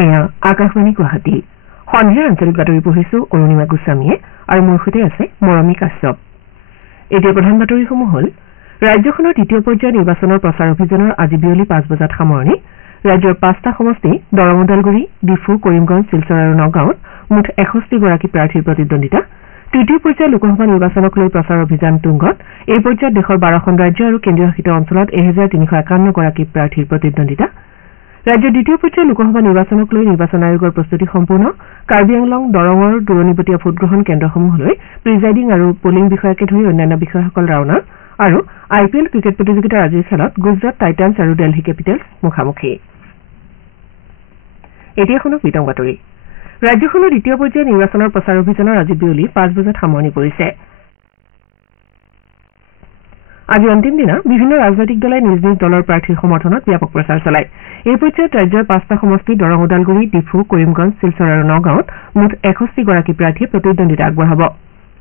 এয়া আকাশবাণী গুৱাহাটী সন্ধিয়াৰ আঞ্চলিক বাতৰি পঢ়িছো অৰুণিমা গোস্বামীয়ে আৰু মোৰ সৈতে আছে মৰমী কাশ্যপ। এতিয়া প্ৰধান বাতৰিসমূহ হ'ল ৰাজ্যখনৰ দ্বিতীয় পৰ্যায়ৰ নিৰ্বাচনৰ প্ৰচাৰ অভিযানৰ আজি বিয়লি 5 বজাত সামৰণি। ৰাজ্যৰ 5টা সমষ্টি দৰং ওদালগুৰি ডিফু কৰিমগঞ্জ শিলচৰ আৰু নগাঁৱত মুঠ 61 গৰাকী প্ৰাৰ্থীৰ প্ৰতিদ্বন্দ্বিতা। তৃতীয় পৰ্যায়ৰ লোকসভা নিৰ্বাচনক লৈ প্ৰচাৰ অভিযান তুংগত। এই পৰ্যায়ত দেশৰ 12খন ৰাজ্য আৰু কেন্দ্ৰীয় শাসিত অঞ্চলত 1351 গৰাকী প্ৰাৰ্থীৰ প্ৰতিদ্বন্দ্বিতা। ৰাজ্যৰ দ্বিতীয় পৰ্যায়ৰ লোকসভা নিৰ্বাচনক লৈ নিৰ্বাচন আয়োগৰ প্ৰস্তুতি সম্পূৰ্ণ। কাৰ্বি আংলং দৰঙৰ দূৰণিবতীয়া ভোটগ্ৰহণ কেন্দ্ৰসমূহলৈ প্ৰিজাইডিং আৰু পলিং বিষয়াকে ধৰি অন্যান্য বিষয়াসকল ৰাওনা। আৰু IPL ক্ৰিকেট প্ৰতিযোগিতাৰ আজিৰ খেলত গুজৰাট টাইটান্ছ আৰু দিল্লী কেপিটেলছ মুখামুখি। এতিয়া শুনক বিতং বাতৰি। ৰাজ্যখনৰ দ্বিতীয় পৰ্যায়ৰ নিৰ্বাচনৰ প্ৰচাৰ অভিযানৰ আজি বিয়লি 5 বজাত সামৰণি পৰিছে। আজি অন্তিম দিনা বিভিন্ন ৰাজনৈতিক দলে নিজ নিজ দলৰ প্ৰাৰ্থীৰ সমৰ্থনত ব্যাপক প্ৰচাৰ চলায়। এই পৰ্যায়ত ৰাজ্যৰ 5টা সমষ্টি দৰং ওদালগুৰি ডিফু কৰিমগঞ্জ শিলচৰ আৰু নগাঁৱত মুঠ 61 গৰাকী প্ৰাৰ্থীয়ে প্ৰতিদ্বন্দ্বিতা আগবঢ়াব।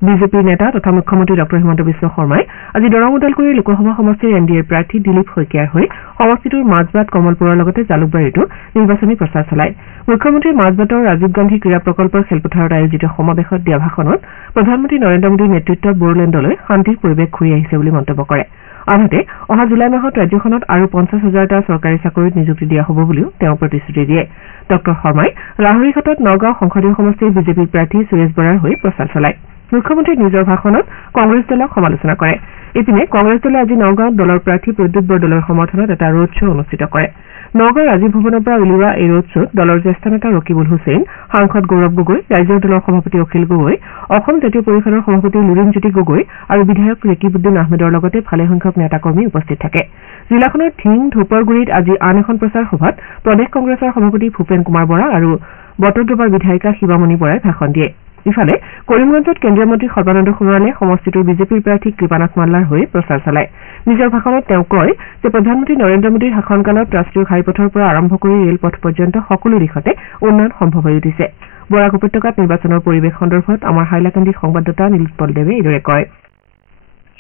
বিজেপিৰ নেতা তথা মুখ্যমন্ত্ৰী ডঃ হিমন্ত বিশ্ব শৰ্মাই আজি দৰং ওদালগুৰি লোকসভা সমষ্টিৰ NDAৰ প্ৰাৰ্থী দিলীপ শইকীয়াৰ হৈ সমষ্টিটোৰ মাজবাট কমলপুৰৰ লগতে জালুকবাৰীতো নিৰ্বাচনী প্ৰচাৰ চলায়। মুখ্যমন্ত্ৰীয়ে মাজবাটৰ ৰাজীৱ গান্ধী ক্ৰীড়া প্ৰকল্পৰ খেলপথাৰত আয়োজিত সমাৱেশত দিয়া ভাষণত প্ৰধানমন্ত্ৰী নৰেন্দ্ৰ মোদীৰ নেতৃত্বত বড়োলেণ্ডলৈ শান্তিৰ পৰিৱেশ ঘূৰি আহিছে বুলি মন্তব্য কৰে। আনহাতে অহা জুলাই মাহত ৰাজ্যখনত আৰু 50,000টা চৰকাৰী চাকৰিত নিযুক্তি দিয়া হ'ব বুলিও তেওঁ প্ৰতিশ্ৰুতি দিয়ে। ডঃ শৰ্মাই লাহৰীঘাটত নগাঁও সংসদীয় সমষ্টিৰ বিজেপিৰ প্ৰাৰ্থী সুৰেশ বৰাৰ হৈ প্ৰচাৰ চলায়। মুখ্যমন্ত্ৰীয়ে নিজৰ ভাষণত কংগ্ৰেছ দলক সমালোচনা কৰে। ইপিনে কংগ্ৰেছ দলে আজি নগাঁৱত দলৰ প্ৰাৰ্থী প্ৰদ্যুৎ বৰদলৈৰ সমৰ্থনত এটা ৰোড শ্ব' অনুষ্ঠিত কৰে। নগাঁৱৰ ৰাজীৱ ভৱনৰ পৰা উলিওৱা এই ৰোড শ্ব'ত দলৰ জ্যেষ্ঠ নেতা ৰকিবুল হুছেইন, সাংসদ গৌৰৱ গগৈ, ৰাজ্যৰ দলৰ সভাপতি অখিল গগৈ, অসম জাতীয় পৰিষদৰ সভাপতি লুৰিণজ্যোতি গগৈ আৰু বিধায়ক ৰেকিবুদ্দিন আহমেদৰ লগতে ভালেসংখ্যক নেতাকৰ্মী উপস্থিত থাকে। জিলাখনৰ ধিং ধূপৰগুৰিত আজি আন এখন প্ৰচাৰ সভাত প্ৰদেশ কংগ্ৰেছৰ সভাপতি ভূপেন কুমাৰ বৰা আৰু বটদ্ৰৱাৰ বিধায়িকা শিৱামণি বৰাই ভাষণ দিয়ে। ইফালে কৰিমগঞ্জত কেন্দ্ৰীয় মন্ত্ৰী সৰ্বানন্দ সোণোৱালে সমষ্টিটোৰ বিজেপিৰ প্ৰাৰ্থী কৃপানাথ মাল্লাৰ হৈ প্ৰচাৰ চলায়। নিজৰ ভাষণত তেওঁ কয় যে প্ৰধানমন্ত্ৰী নৰেন্দ্ৰ মোদীৰ শাসনকালত ৰাষ্ট্ৰীয় ঘাইপথৰ পৰা আৰম্ভ কৰি ৰেলপথ পৰ্যন্ত সকলো দিশতে উন্নয়ন সম্ভৱ হৈ উঠিছে। বৰাক উপত্যকাত নিৰ্বাচনৰ পৰিৱেশ সন্দৰ্ভত আমাৰ হাইলাকান্দিৰ সংবাদদাতা নীলোৎপল দেৱে এইদৰে কয়।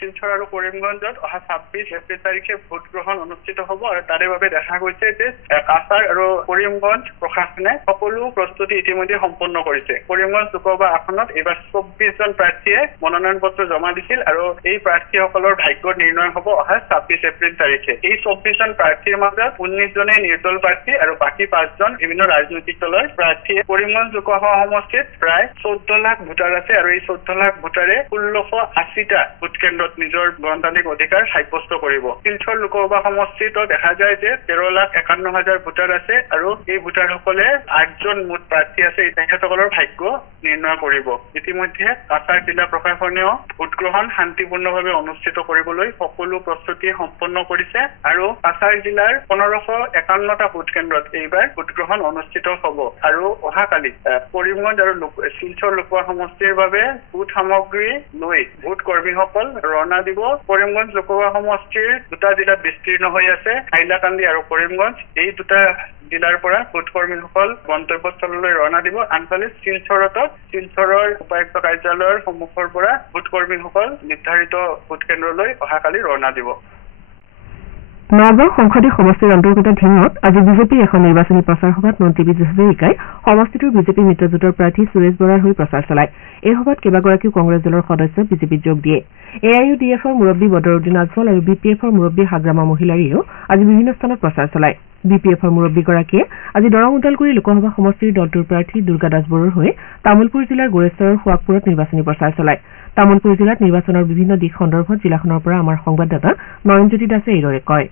শিলচৰ আৰু কৰিমগঞ্জত অহা 26 এপ্ৰিল তাৰিখে ভোট গ্ৰহণ অনুষ্ঠিত হ'ব আৰু তাৰে বাবে দেখা গৈছে যে কাছাৰ আৰু কৰিমগঞ্জ প্ৰশাসনে সকলো প্ৰস্তুতি ইতিমধ্যে সম্পন্ন কৰিছে। কৰিমগঞ্জ লোকসভা আসনত এইবাৰ 24জন প্ৰাৰ্থীয়ে মনোনয়ন পত্ৰ জমা দিছিল আৰু এই প্ৰাৰ্থীসকলৰ ভাগ্য নিৰ্ণয় হ'ব অহা 26 এপ্ৰিল তাৰিখে। এই 24জন প্ৰাৰ্থীৰ মাজত 19জনে নিৰ্দল প্ৰাৰ্থী আৰু বাকী 5জন বিভিন্ন ৰাজনৈতিক দলৰ প্ৰাৰ্থী। কৰিমগঞ্জ লোকসভা সমষ্টিত প্ৰায় 14 লাখ ভোটাৰ আছে আৰু এই 14 লাখ ভোটাৰে 1680টা ভোট কেন্দ্ৰত নিজৰ গণতান্ত্ৰিক অধিকাৰ সাব্যস্ত কৰিব। শিলচৰ লোকসভা সমষ্টিত দেখা যায় যে 13,51,000 ভোটাৰ আছে আৰু এই ভোটাৰসকলে 8জন মুঠ প্ৰাৰ্থী আছে। তেখেতসকলৰ ভাগ্য নিৰ্ণয় কৰিব। ইতিমধ্যে কাছাৰ জিলা প্ৰশাসনেও ভোটগ্ৰহণ শান্তিপূৰ্ণভাৱে অনুষ্ঠিত কৰিবলৈ সকলো প্ৰস্তুতি সম্পন্ন কৰিছে আৰু কাছাৰ জিলাৰ 1551টা ভোট কেন্দ্ৰত এইবাৰ ভোটগ্ৰহণ অনুষ্ঠিত হ'ব। আৰু অহাকালি কৰিমগঞ্জ আৰু শিলচৰ লোকসভা সমষ্টিৰ বাবে ভোট সামগ্ৰী লৈ ভোট কৰ্মীসকল ৰওনা দিব। কৰিমগঞ্জ লোকসভা সমষ্টিৰ 2টা জিলাত বিস্তীৰ্ণ হৈ আছে, হাইলাকান্দি আৰু কৰিমগঞ্জ। এই 2টা জিলাৰ পৰা ভোটকৰ্মীসকল গন্তব্যস্থললৈ ৰওনা দিব। আনফালে শিলচৰৰ উপায়ুক্ত কাৰ্যালয়ৰ সন্মুখৰ পৰা ভোটকৰ্মীসকল নিৰ্ধাৰিত ভোট কেন্দ্ৰলৈ অহাকালি ৰওনা দিব। নগাঁও সংসদীয় সমষ্টিৰ অন্তৰ্গত ধিঙত আজি বিজেপিৰ এখন নিৰ্বাচনী প্ৰচাৰ সভাত মন্ত্ৰী বিজয় হাজৰিকাই সমষ্টিটোৰ বিজেপি মিত্ৰজোঁটৰ প্ৰাৰ্থী সুৰেশ বৰাৰ হৈ প্ৰচাৰ চলায়। এই সভাত কেইবাগৰাকীও কংগ্ৰেছ দলৰ সদস্য বিজেপিত যোগ দিয়ে। AIUDFৰ মুৰব্বী বদৰুদ্দিন আজমল আৰু BPFৰ মুৰব্বী হাগ্ৰামা মহিলাৰীয়েও আজি বিভিন্ন স্থানত প্ৰচাৰ চলায়। BPFৰ মুৰব্বীগৰাকীয়ে আজি দৰং ওদালগুৰি লোকসভা সমষ্টিৰ দলটোৰ প্ৰাৰ্থী দুৰ্গা দাস বড়োৰ হৈ তামুলপুৰ জিলাৰ গোৰেশ্বৰৰ সোৱাগপুৰত নিৰ্বাচনী প্ৰচাৰ চলায়। তামুলপুৰ জিলাত নিৰ্বাচনৰ বিভিন্ন দিশ সন্দৰ্ভত জিলাখনৰ পৰা আমাৰ সংবাদদাতা নয়নজ্যোতি দাসে এইদৰে কয়।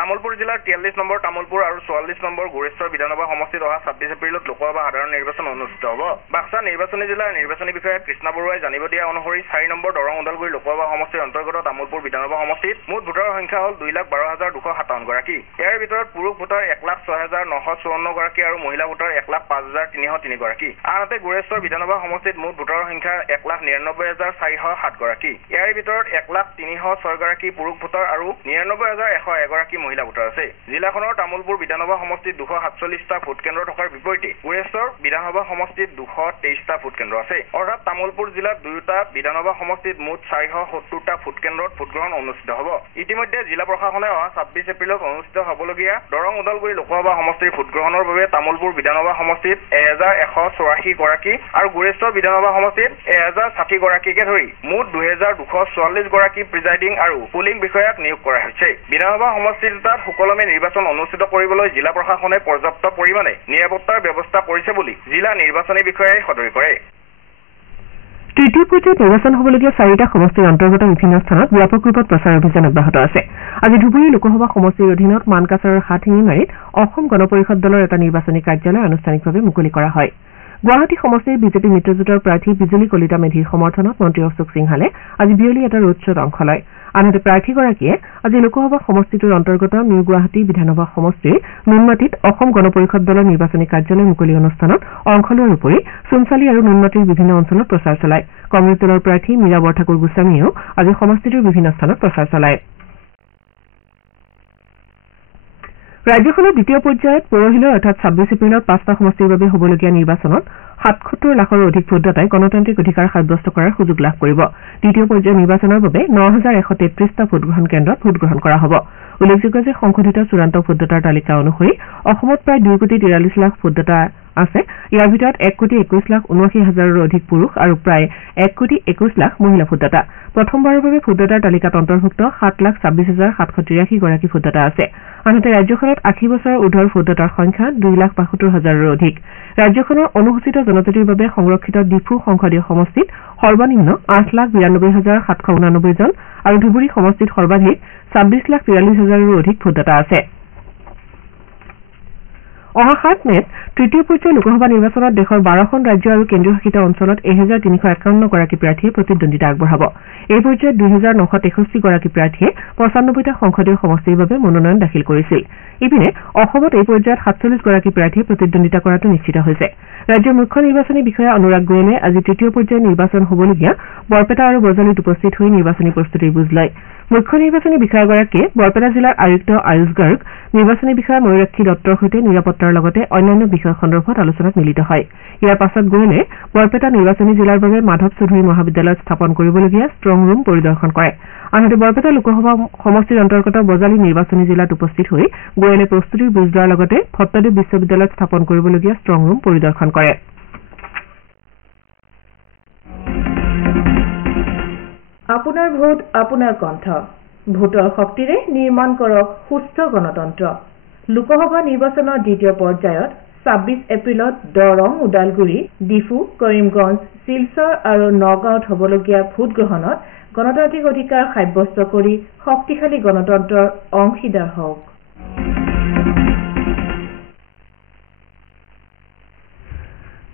তামুলপুৰ জিলাৰ 43 নম্বৰ তামুলপুৰ আৰু 44 নম্বৰ গোৰেশ্বৰ বিধানসভা সমষ্টিত অহা 26 এপ্ৰিলত লোকসভা সাধাৰণ নিৰ্বাচন অনুষ্ঠিত হ'ব। বাক্সা নিৰ্বাচনী জিলাৰ নিৰ্বাচনী বিষয়া কৃষ্ণা বৰুৱাই জানিব দিয়া অনুসৰি 4 নম্বৰ দৰং ওদালগুৰি লোকসভা সমষ্টিৰ অন্তৰ্গত তামুলপুৰ বিধানসভা সমষ্টিত মুঠ ভোটাৰৰ সংখ্যা হ'ল 2,12,257 গৰাকী। ইয়াৰ ভিতৰত পুৰুষ ভোটাৰ 1,06,954 গৰাকী আৰু মহিলা ভোটাৰ 1,05,303 গৰাকী। আনহাতে গোৰেশ্বৰ বিধানসভা সমষ্টিত মুঠ ভোটাৰৰ সংখ্যা 1,99,407 গৰাকী। ইয়াৰ ভিতৰত 1,03,06 গৰাকী পুৰুষ ভোটাৰ আৰু 99,101 গৰাকী মহিলা ভোটাৰ আছে। জিলাখনৰ তামুলপুৰ বিধানসভা সমষ্টিত 247টা ভোট কেন্দ্ৰ থকাৰ বিপৰীতে গুৰেশ্বৰ বিধানসভা সমষ্টিত 223টা ভোট কেন্দ্ৰ আছে। অৰ্থাৎ তামুলপুৰ জিলাত দুয়োটা বিধানসভা সমষ্টিত মুঠ 470টা ভোট কেন্দ্ৰত ভোটগ্ৰহণ অনুষ্ঠিত হ'ব। ইতিমধ্যে জিলা প্ৰশাসনে অহা 26 এপ্ৰিলত অনুষ্ঠিত হ'বলগীয়া দৰং ওদালগুৰি লোকসভা সমষ্টিৰ ভোটগ্ৰহণৰ বাবে তামুলপুৰ বিধানসভা সমষ্টিত 1184 গৰাকী আৰু গুৰেশ্বৰ বিধানসভা সমষ্টিত 1060 গৰাকীকে ধৰি মুঠ 2244 গৰাকী প্ৰিজাইডিং আৰু পুলিং বিষয়াক নিয়োগ কৰা হৈছে। বিধানসভা সমষ্টি দুটাত সুকলমে নিৰ্বাচন অনুষ্ঠিত কৰিবলৈ জিলা প্ৰশাসনে পৰ্যাপ্ত পৰিমাণে নিৰাপত্তাৰ ব্যৱস্থা কৰিছে বুলি জিলা নিৰ্বাচনী বিষয়াই সদৰি কৰে। তৃতীয় পৰ্যায়ত নিৰ্বাচন হ'বলগীয়া 4টা সমষ্টিৰ অন্তৰ্গত বিভিন্ন স্থানত ব্যাপক ৰূপত প্ৰচাৰ অভিযান অব্যাহত আছে। আজি ধুবুৰী লোকসভা সমষ্টিৰ অধীনত মানকাছাৰৰ হাতশিঙিমাৰীত অসম গণ পৰিষদ দলৰ এটা নিৰ্বাচনী কাৰ্যালয় আনুষ্ঠানিকভাৱে মুকলি কৰা হয়। গুৱাহাটী সমষ্টিৰ বিজেপি মিত্ৰজোঁটৰ প্ৰাৰ্থী বিজুলী কলিতা মেধিৰ সমৰ্থনত মন্ত্ৰী অশোক সিংহালে আজি বিয়লি এটা ৰোড শ্বত অংশ লয়। আনহাতে প্ৰাৰ্থীগৰাকীয়ে আজি লোকসভা সমষ্টিটোৰ অন্তৰ্গত নিউ গুৱাহাটী বিধানসভা সমষ্টিৰ নুনমাটিত অসম গণ পৰিষদ দলৰ নিৰ্বাচনী কাৰ্যালয় মুকলি অনুষ্ঠানত অংশ লোৱাৰ উপৰি সোণচালি আৰু নুনমাটিৰ বিভিন্ন অঞ্চলত প্ৰচাৰ চলায়। কংগ্ৰেছ দলৰ প্ৰাৰ্থী মীৰা বৰঠাকুৰ গোস্বামীয়েও আজি সমষ্টিটোৰ বিভিন্ন স্থানত প্ৰচাৰ চলায়। ৰাজ্যখনৰ দ্বিতীয় পৰ্যায়ত পৰহিলৈ অৰ্থাৎ 26 এপ্ৰিলত 5টা সমষ্টিৰ বাবে হ'বলগীয়া নিৰ্বাচনত 77 লাখৰো অধিক ভোটদাতাই গণতান্ত্ৰিক অধিকাৰ সাব্যস্ত কৰাৰ সুযোগ লাভ কৰিব। দ্বিতীয় পৰ্যায়ৰ নিৰ্বাচনৰ বাবে 9133টা ভোটগ্ৰহণ কেন্দ্ৰত ভোটগ্ৰহণ কৰা হ'ব। উল্লেখযোগ্য যে সংশোধিত চূড়ান্ত ভোটদাতাৰ তালিকা অনুসৰি অসমত প্ৰায় 2,43 লাখ ভোটদাতা আছে। ইয়াৰ ভিতৰত 1,21,79,000ৰো অধিক পুৰুষ আৰু প্ৰায় 1,21 লাখ মহিলা ভোটদাতা। প্ৰথমবাৰৰ বাবে ভোটদাতাৰ তালিকাত অন্তৰ্ভুক্ত 7,26,783 গৰাকী ভোটদাতা আছে। আনহাতে ৰাজ্যখনত 80 বছৰৰ ঊৰ্ধৰ ভোটদাতাৰ সংখ্যা 2,72,000ৰো অধিক। ৰাজ্যখনৰ অনুসূচিত জনজাতিৰ বাবে সংৰক্ষিত ডিফু সংসদীয় সমষ্টিত সৰ্বনিম্ন 8,92,789 জন আৰু ধুবুৰী সমষ্টিত সৰ্বাধিক 26,43,000ৰো অধিক ভোটদাতা আছে। অহা 7 মেত তৃতীয় পৰ্যায়ৰ লোকসভা নিৰ্বাচনত দেশৰ 12খন ৰাজ্য আৰু কেন্দ্ৰীয় শাসিত অঞ্চলত 1,351 গৰাকী প্ৰাৰ্থীয়ে প্ৰতিদ্বন্দ্বিতা আগবঢ়াব। এই পৰ্যায়ত 2,963 গৰাকী প্ৰাৰ্থীয়ে 95টা সংসদীয় সমষ্টিৰ বাবে মনোনয়ন দাখিল কৰিছিল। ইপিনে অসমত এই পৰ্যায়ত 47 গৰাকী প্ৰাৰ্থীয়ে প্ৰতিদ্বন্দ্বিতা কৰাটো নিশ্চিত হৈছে। ৰাজ্যৰ মুখ্য নিৰ্বাচনী বিষয়া অনুৰাগ গোৱেলে আজি তৃতীয় পৰ্যায়ৰ নিৰ্বাচন হ'বলগীয়া বৰপেটা আৰু বজালিত উপস্থিত হৈ নিৰ্বাচনী প্ৰস্তুতিৰ বুজ লয়। মুখ্য নিৰ্বাচনী বিষয়াগৰাকীয়ে বৰপেটা জিলাৰ আয়ুক্ত আয়ুষ গাৰ্গ, নিৰ্বাচনী বিষয়া ময়ূৰাক্ষী দত্তৰ সৈতে নিৰাপত্তাৰ লগতে অন্যান্য বিষয় সন্দৰ্ভত আলোচনাত মিলিত হয়। ইয়াৰ পাছত গোৱেলে বৰপেটা নিৰ্বাচনী জিলাৰ বাবে মাধৱ চৌধুৰী মহাবিদ্যালয়ত স্থাপন কৰিবলগীয়া ষ্ট্ৰং ৰুম পৰিদৰ্শন কৰে। আনহাতে বৰপেটা লোকসভা সমষ্টিৰ অন্তৰ্গত বজালি নিৰ্বাচনী জিলাত উপস্থিত হৈ গোৱেলে প্ৰস্তুতিৰ বুজ লোৱাৰ লগতে ভট্টদেৱ বিশ্ববিদ্যালয়ত স্থাপন কৰিবলগীয়া ষ্ট্ৰং ৰুম পৰিদৰ্শন কৰে। আপোনাৰ ভোট আপোনাৰ কণ্ঠ। ভোটৰ শক্তিৰে নিৰ্মাণ কৰক সুস্থ গণতন্ত্ৰ। লোকসভা নিৰ্বাচনৰ দ্বিতীয় পৰ্যায়ত 26 এপ্ৰিলত দৰং, ওদালগুৰি, ডিফু, কৰিমগঞ্জ, শিলচৰ আৰু নগাঁৱত হ'বলগীয়া ভোটগ্ৰহণত গণতান্ত্ৰিক অধিকাৰ সাব্যস্ত কৰি শক্তিশালী গণতন্ত্ৰৰ অংশীদাৰ হওক।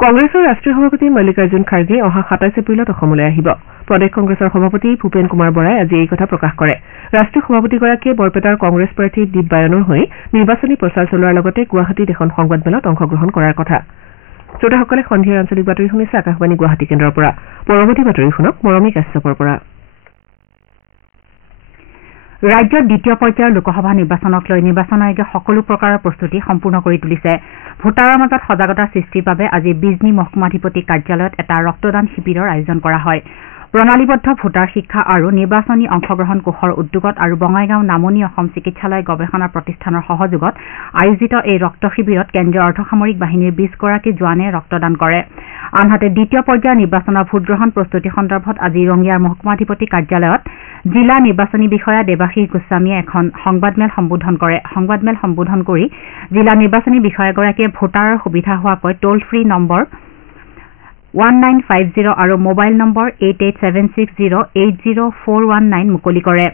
কংগ্ৰেছৰ ৰাষ্ট্ৰীয় সভাপতি মল্লিকাৰ্জুন খাৰ্গে অহা 27 এপ্ৰিলত অসমলৈ আহিব। প্ৰদেশ কংগ্ৰেছৰ সভাপতি ভূপেন কুমাৰ বৰাই আজি এই কথা প্ৰকাশ কৰে। ৰাষ্ট্ৰীয় সভাপতিগৰাকীয়ে বৰপেটাৰ কংগ্ৰেছ প্ৰাৰ্থী দীপ বায়নৰ হৈ নিৰ্বাচনী প্ৰচাৰ চলোৱাৰ লগতে গুৱাহাটীত এখন সংবাদমেলত অংশগ্ৰহণ কৰাৰ কথা। শ্ৰোতাসকলে সন্ধিয়াৰ আঞ্চলিক বাতৰি শুনিছে আকাশবাণী গুৱাহাটী কেন্দ্ৰৰ পৰা। পৰৱৰ্তী বাতৰি শুনক মৰমী কাশ্যপৰ পৰা। ৰাজ্যত দ্বিতীয় পৰ্যায়ৰ লোকসভা নিৰ্বাচনক লৈ নিৰ্বাচন আয়োগে সকলো প্ৰকাৰৰ প্ৰস্তুতি সম্পূৰ্ণ কৰি তুলিছে। ভোটাৰৰ মাজত সজাগতা সৃষ্টিৰ বাবে আজি বিজনী মহকুমাধিপতি কাৰ্যালয়ত এটা ৰক্তদান শিবিৰৰ আয়োজন কৰা হয়। প্ৰণালীবদ্ধ ভোটাৰ শিক্ষা আৰু নিৰ্বাচনী অংশগ্ৰহণ কোষৰ উদ্যোগত আৰু বঙাইগাঁও নামনি অসম চিকিৎসালয় গৱেষণা প্ৰতিষ্ঠানৰ সহযোগত আয়োজিত এই ৰক্ত শিবিৰত কেন্দ্ৰীয় অৰ্ধসামৰিক বাহিনীৰ 20 গৰাকী জোৱানে ৰক্তদান কৰে। আনহাতে দ্বিতীয় পৰ্যায়ৰ নিৰ্বাচনৰ ভোটগ্ৰহণ প্ৰস্তুতি সন্দৰ্ভত আজি ৰঙিয়াৰ মহকুমাধিপতি কাৰ্যালয়ত জিলা নিৰ্বাচনী বিষয়া দেৱাশীষ গোস্বামীয়ে এখন সংবাদমেল সম্বোধন কৰে। সংবাদমেল সম্বোধন কৰি জিলা নিৰ্বাচনী বিষয়াগৰাকীয়ে ভোটাৰৰ সুবিধা হোৱাকৈ টোল ফ্ৰী নম্বৰ 1950 আৰু মোবাইল নম্বৰ 8876080419 মুকলি কৰে।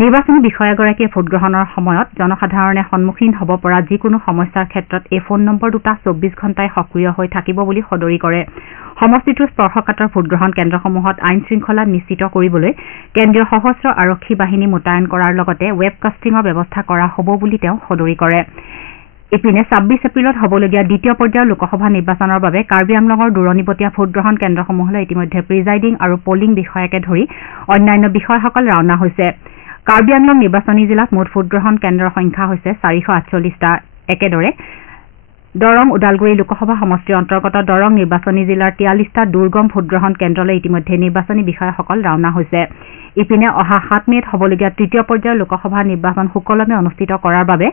নিৰ্বাচনী বিষয়াগৰাকীয়ে ভোটগ্ৰহণৰ সময়ত জনসাধাৰণে সন্মুখীন হ'ব পৰা যিকোনো সমস্যাৰ ক্ষেত্ৰত এই ফোন নম্বৰ দুটা 24 ঘণ্টাই সক্ৰিয় হৈ থাকিব বুলি সদৰি কৰে। সমষ্টিটোৰ স্পৰ্শকাতৰ ভোটগ্ৰহণ কেন্দ্ৰসমূহত আইন শৃংখলা নিশ্চিত কৰিবলৈ কেন্দ্ৰীয় সশস্ত্ৰ আৰক্ষী বাহিনী মোতায়েন কৰাৰ লগতে ৱেবকাষ্টিঙৰ ব্যৱস্থা কৰা হ'ব বুলি তেওঁ সদৰি কৰে। ইপিনে 26 এপ্ৰিলত হ'বলগীয়া দ্বিতীয় পৰ্যায়ৰ লোকসভা নিৰ্বাচনৰ বাবে কাৰ্বি আংলঙৰ দূৰণিবতীয়া ভোটগ্ৰহণ কেন্দ্ৰসমূহলৈ ইতিমধ্যে প্ৰিজাইডিং আৰু পলিং বিষয়াকে ধৰি অন্যান্য বিষয়াসকল ৰাওনা হৈছে। কাৰ্বি আংলং নিৰ্বাচনী জিলাত মুঠ ভোটগ্ৰহণ কেন্দ্ৰৰ সংখ্যা হৈছে 448টা। একেদৰে দৰং ওদালগুৰি লোকসভা সমষ্টিৰ অন্তৰ্গত দৰং নিৰ্বাচনী জিলাৰ 43টা দুৰ্গম ভোটগ্ৰহণ কেন্দ্ৰলৈ ইতিমধ্যে নিৰ্বাচনী বিষয়াসকল ৰাওনা হৈছে। ইপিনে অহা 7 মেত হ'বলগীয়া তৃতীয় পৰ্যায়ৰ লোকসভা নিৰ্বাচন সুকলমে অনুষ্ঠিত কৰাৰ বাবে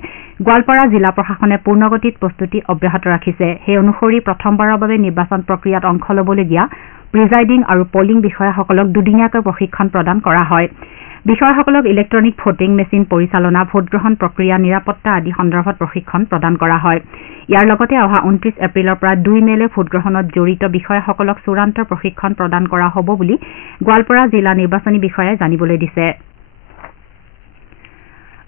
গোৱালপাৰা জিলা প্ৰশাসনে পূৰ্ণগতিত প্ৰস্তুতি অব্যাহত ৰাখিছে। সেই অনুসৰি প্ৰথমবাৰৰ বাবে নিৰ্বাচন প্ৰক্ৰিয়াত অংশ ল'বলগীয়া প্ৰিজাইডিং আৰু পলিং বিষয়াসকলক দুদিনীয়াকৈ প্ৰশিক্ষণ প্ৰদান কৰা হয়। বিষয়াসকলক ইলেক্ট্ৰনিক ভোটিং মেচিন পৰিচালনা, ভোটগ্ৰহণ প্ৰক্ৰিয়া, নিৰাপত্তা আদি সন্দৰ্ভত প্ৰশিক্ষণ প্ৰদান কৰা হয়। ইয়াৰ লগতে অহা 29 এপ্ৰিলৰ পৰা 2 মেলৈ ভোটগ্ৰহণত জড়িত বিষয়াসকলক চূড়ান্ত প্ৰশিক্ষণ প্ৰদান কৰা হ'ব বুলি গোৱালপাৰা জিলা নিৰ্বাচনী বিষয়াই জানিবলৈ দিছে।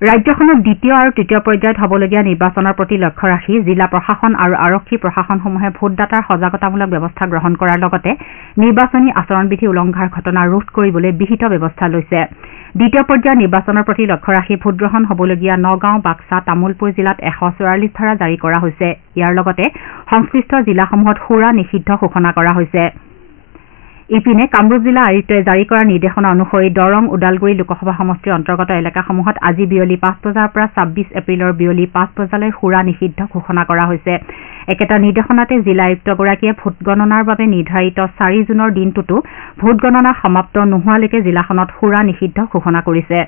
ৰাজ্যখনত দ্বিতীয় আৰু তৃতীয় পৰ্যায়ত হ'বলগীয়া নিৰ্বাচনৰ প্ৰতি লক্ষ্য ৰাখি জিলা প্ৰশাসন আৰু আৰক্ষী প্ৰশাসনসমূহে ভোটদাতাৰ সজাগতামূলক ব্যৱস্থা গ্ৰহণ কৰাৰ লগতে নিৰ্বাচনী আচৰণবিধি উলংঘাৰ ঘটনা ৰোধ কৰিবলৈ বিহিত ব্যৱস্থা লৈছে। দ্বিতীয় পৰ্যায়ৰ নিৰ্বাচনৰ প্ৰতি লক্ষ্য ৰাখি ভোটগ্ৰহণ হ'বলগীয়া নগাঁও, বাক্সা, তামুলপুৰ জিলাত 144 ধাৰা জাৰি কৰা হৈছে। ইয়াৰ লগতে সংশ্লিষ্ট জিলাসমূহত সুৰা নিষিদ্ধ ঘোষণা কৰা হৈছে। ইপিনে কামৰূপ জিলা আয়ুক্তই জাৰি কৰা নিৰ্দেশনা অনুসৰি দৰং ওদালগুৰি লোকসভা সমষ্টিৰ অন্তৰ্গত এলেকাসমূহত আজি বিয়লি 5 বজাৰ পৰা 26 এপ্ৰিলৰ বিয়লি 5 বজালৈ সুৰা নিষিদ্ধ ঘোষণা কৰা হৈছে। একেটা নিৰ্দেশনাতে জিলা আয়ুক্তগৰাকীয়ে ভোটগণনাৰ বাবে নিৰ্ধাৰিত 4 জুনৰ দিনটোতো ভোটগণনা সমাপ্ত নোহোৱালৈকে জিলাখনত সুৰা নিষিদ্ধ ঘোষণা কৰিছে।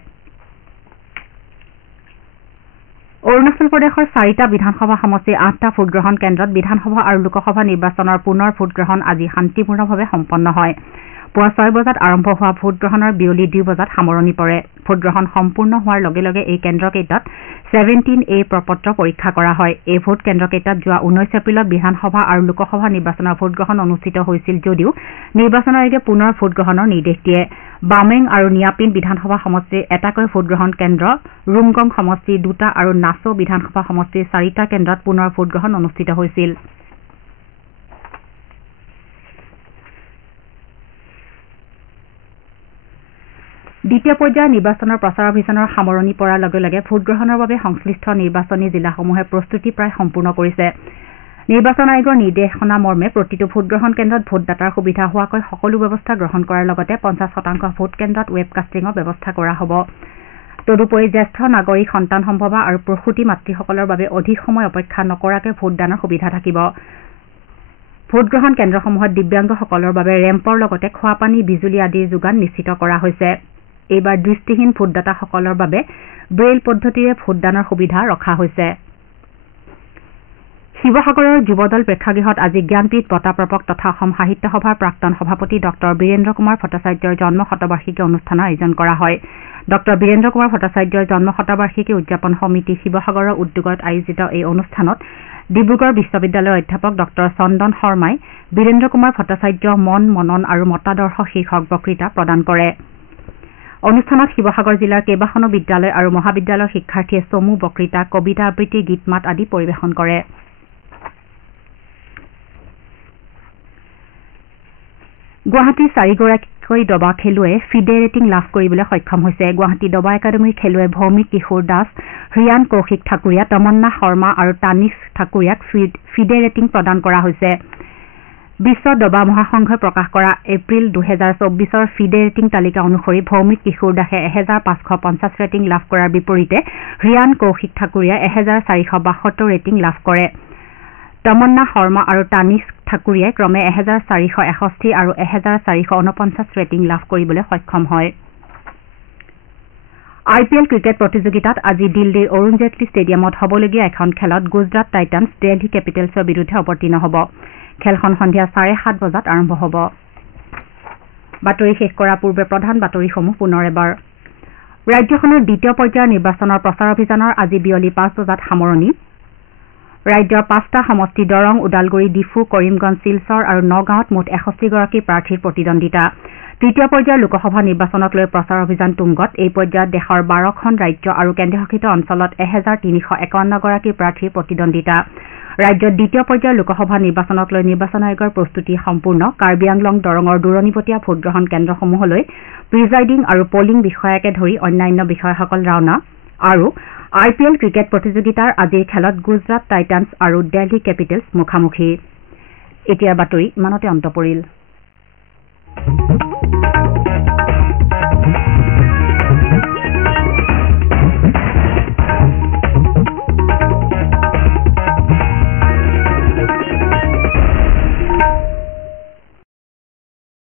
অৰুণাচল প্ৰদেশৰ 4টা বিধানসভা সমষ্টিৰ 8টা ভোটগ্ৰহণ কেন্দ্ৰত বিধানসভা আৰু লোকসভা নিৰ্বাচনৰ পুনৰ ভোটগ্ৰহণ আজি শান্তিপূৰ্ণভাৱে সম্পন্ন হয়। পুৱা 6 বজাত আৰম্ভ হোৱা ভোটগ্ৰহণৰ বিয়লি 2 বজাত সামৰণি পৰে। ভোটগ্ৰহণ সম্পূৰ্ণ হোৱাৰ লগে লগে এই কেন্দ্ৰকেইটাত 17A প্ৰপত্ৰ পৰীক্ষা কৰা হয়। এই ভোট কেন্দ্ৰকেইটাত যোৱা 19 এপ্ৰিলত বিধানসভা আৰু লোকসভা নিৰ্বাচনৰ ভোটগ্ৰহণ অনুষ্ঠিত হৈছিল যদিও নিৰ্বাচন আয়োগে পুনৰ ভোটগ্ৰহণৰ নিৰ্দেশ দিয়ে। বামেং আৰু নিয়াপিন বিধানসভা সমষ্টিৰ এটাকৈ ভোটগ্ৰহণ কেন্দ্ৰ, ৰুমগং সমষ্টিৰ 2টা আৰু নাচো বিধানসভা সমষ্টিৰ 4টা কেন্দ্ৰত পুনৰ ভোটগ্ৰহণ অনুষ্ঠিত হৈছিল। দ্বিতীয় পৰ্যায়ৰ নিৰ্বাচনৰ প্ৰচাৰ অভিযানৰ সামৰণি পৰাৰ লগে লগে ভোটগ্ৰহণৰ বাবে সংশ্লিষ্ট নিৰ্বাচনী জিলাসমূহে প্ৰস্তুতি প্ৰায় সম্পূৰ্ণ কৰিছে। নিৰ্বাচন আয়োগৰ নিৰ্দেশনা মৰ্মে প্ৰতিটো ভোটগ্ৰহণ কেন্দ্ৰত ভোটদাতাৰ সুবিধা হোৱাকৈ সকলো ব্যৱস্থা গ্ৰহণ কৰাৰ লগতে 50% ভোট কেন্দ্ৰত ৱেবকাষ্টিঙৰ ব্যৱস্থা কৰা হ'ব। তদুপৰি জ্যেষ্ঠ নাগৰিক, সন্তান সম্ভৱা আৰু প্ৰসূতি মাতৃসকলৰ বাবে অধিক সময় অপেক্ষা নকৰাকৈ ভোটদানৰ সুবিধা থাকিব। ভোটগ্ৰহণ কেন্দ্ৰসমূহত দিব্যাংগসকলৰ বাবে ৰেম্পৰ লগতে খোৱাপানী, বিজুলী আদিৰ যোগান নিশ্চিত কৰা হৈছে। এইবাৰ দৃষ্টিহীন ভোটদাতাসকলৰ বাবে ব্ৰেইল পদ্ধতিৰে ভোটদানৰ সুবিধা ৰখা হৈছে। শিৱসাগৰৰ যুৱদল প্ৰেক্ষাগৃহত আজি জ্ঞানপীঠ বঁটা প্ৰাপক তথা অসম সাহিত্য সভাৰ প্ৰাক্তন সভাপতি ডঃ বীৰেন্দ্ৰ কুমাৰ ভট্টাচাৰ্যৰ জন্ম শতবাৰ্ষিকী অনুষ্ঠানৰ আয়োজন কৰা হয়। ডঃ বীৰেন্দ্ৰ কুমাৰ ভট্টাচাৰ্যৰ জন্ম শতবাৰ্ষিকী উদযাপন সমিতি শিৱসাগৰৰ উদ্যোগত আয়োজিত এই অনুষ্ঠানত ডিব্ৰুগড় বিশ্ববিদ্যালয়ৰ অধ্যাপক ডঃ চন্দন শৰ্মাই বীৰেন্দ্ৰ কুমাৰ ভট্টাচাৰ্য মন, মনন আৰু মতাদৰ্শ শীৰ্ষক বক্তৃতা প্ৰদান কৰে। অনুষ্ঠানত শিৱসাগৰ জিলাৰ কেইবাখনো বিদ্যালয় আৰু মহাবিদ্যালয়ৰ শিক্ষাৰ্থীয়ে চমু বক্তৃতা, কবিতা আবৃত্তি, গীত মাত আদি পৰিৱেশন কৰে। গুৱাহাটীৰ 4গৰাকীকৈ দবা খেলুৱৈয়ে ফিডে ৰেটিং লাভ কৰিবলৈ সক্ষম হৈছে। গুৱাহাটী দবা একাডেমীৰ খেলুৱৈ ভৌমিক কিশোৰ দাস, ৰিয়ান কৌশিক ঠাকুৰীয়া, তমন্না শৰ্মা আৰু তানিছ ঠাকুৰীয়াক ফিডে ৰেটিং প্ৰদান কৰা হৈছে। বিশ্ব দবা মহাসংঘই প্ৰকাশ কৰা এপ্ৰিল 2024ৰ ফিডে ৰেটিং তালিকা অনুসৰি ভৌমিক কিশোৰ দাসে 1550 ৰেটিং লাভ কৰাৰ বিপৰীতে ৰিয়ান কৌশিক ঠাকুৰীয়াই 1472 ৰেটিং লাভ কৰে। তমন্না শৰ্মা আৰু তানিছ ঠাকুৰীয়াই ক্ৰমে 1461 আৰু 1449 ৰেটিং লাভ কৰিবলৈ সক্ষম হয়। IPL ক্ৰিকেট প্ৰতিযোগিতাত আজি দিল্লীৰ অৰুণ জেটলী ষ্টেডিয়ামত হ'বলগীয়া এখন খেলত গুজৰাট টাইটান্ছ দিল্লী কেপিটেলছৰ বিৰুদ্ধে অৱতীৰ্ণ হ'ব। খেলখন সন্ধিয়া 7:30 বজাত আৰম্ভ হ'ব। বাতৰি শেষ কৰাৰ পূৰ্বে প্ৰধান বাতৰিসমূহ পুনৰ এবাৰ। ৰাজ্যখনৰ দ্বিতীয় পৰ্যায়ৰ নিৰ্বাচনৰ প্ৰচাৰ অভিযানৰ আজি বিয়লি 5 বজাত সামৰণি। ৰাজ্যৰ 5টা সমষ্টি দৰং, ওদালগুৰি, ডিফু, কৰিমগঞ্জ, শিলচৰ আৰু নগাঁৱত মুঠ 61গৰাকী প্ৰাৰ্থীৰ প্ৰতিদ্বন্দ্বিতা। তৃতীয় পৰ্যায়ৰ লোকসভা নিৰ্বাচনক লৈ প্ৰচাৰ অভিযান তুংগত। এই পৰ্যায়ত দেশৰ 12খন ৰাজ্য আৰু কেন্দ্ৰীয়শাসিত অঞ্চলত 1351গৰাকী প্ৰাৰ্থীৰ প্ৰতিদ্বন্দ্বিতা। ৰাজ্যত দ্বিতীয় পৰ্যায়ৰ লোকসভা নিৰ্বাচনক লৈ নিৰ্বাচন আয়োগৰ প্ৰস্তুতি সম্পূৰ্ণ। কাৰ্বি আংলং, দৰঙৰ দূৰণিবতীয়া ভোটগ্ৰহণ কেন্দ্ৰসমূহলৈ প্ৰিজাইডিং আৰু পলিং বিষয়াকে ধৰি অন্যান্য বিষয়াসকল ৰাওনা। আৰু IPL ক্ৰিকেট প্ৰতিযোগিতাৰ আজিৰ খেলত গুজৰাট টাইটান্ছ আৰু দিল্লী কেপিটেলছ মুখামুখি। এতিয়াৰ বাতৰি ইমানতে অন্ত পৰিল।